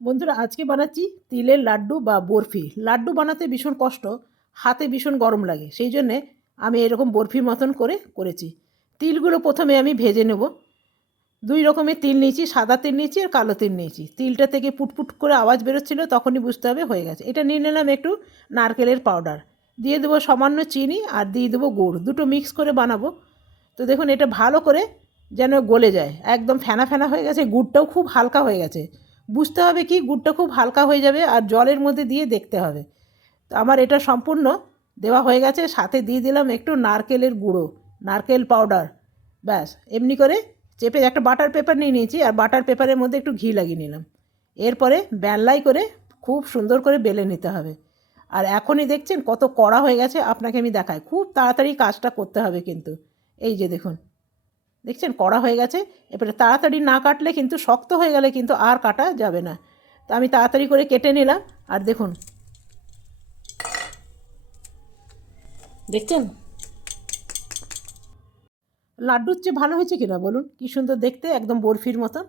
বন্ধুরা আজকে বানাচ্ছি তিলের লাড্ডু বা বরফি। লাড্ডু বানাতে ভীষণ কষ্ট, হাতে ভীষণ গরম লাগে, সেই জন্যে আমি এরকম বরফির মতন করেছি। তিলগুলো প্রথমে আমি ভেজে নেব। দুই রকমের তিল নিয়েছি, সাদা তিল নিয়েছি আর কালো তিল নিয়েছি। তিলটা থেকে পুটপুট করে আওয়াজ বেরোচ্ছিলো, তখনই বুঝতে হবে হয়ে গেছে। এটা নিয়ে নিলাম একটু নারকেলের পাউডার, দিয়ে দেবো সামান্য চিনি আর দিয়ে দেবো গুড়, দুটো মিক্স করে বানাবো। তো দেখুন এটা ভালো করে যেন গলে যায়, একদম ফেনা ফেনা হয়ে গেছে, গুড়টাও খুব হালকা হয়ে গেছে। বুঝতে হবে কি গুড়টা খুব হালকা হয়ে যাবে আর জলের মধ্যে দিয়ে দেখতে হবে। তো আমার এটা সম্পূর্ণ দেওয়া হয়ে গেছে, সাথে দিয়ে দিলাম একটু নারকেলের গুঁড়ো, নারকেল পাউডার। ব্যাস এমনি করে চেপে একটা বাটার পেপার নিয়ে নিয়েছি আর বাটার পেপারের মধ্যে একটু ঘি লাগিয়ে নিলাম। এরপরে বেলাই করে খুব সুন্দর করে বেলে নিতে হবে। আর এখনই দেখছেন কত কড়া হয়ে গেছে, আপনাকে আমি দেখাই, খুব তাড়াতাড়ি কাজটা করতে হবে কিন্তু। এই যে দেখুন, দেখছেন কড়া হয়ে গেছে। এবারে তাড়াতাড়ি না কাটলে কিন্তু শক্ত হয়ে গেলে কিন্তু আর কাটা যাবে না। তো আমি তাড়াতাড়ি করে কেটে নিলাম। আর দেখুন, দেখছেন লাড্ডুর চেয়ে ভালো হয়েছে কিনা বলুন, কি সুন্দর দেখতে, একদম বরফির মতন।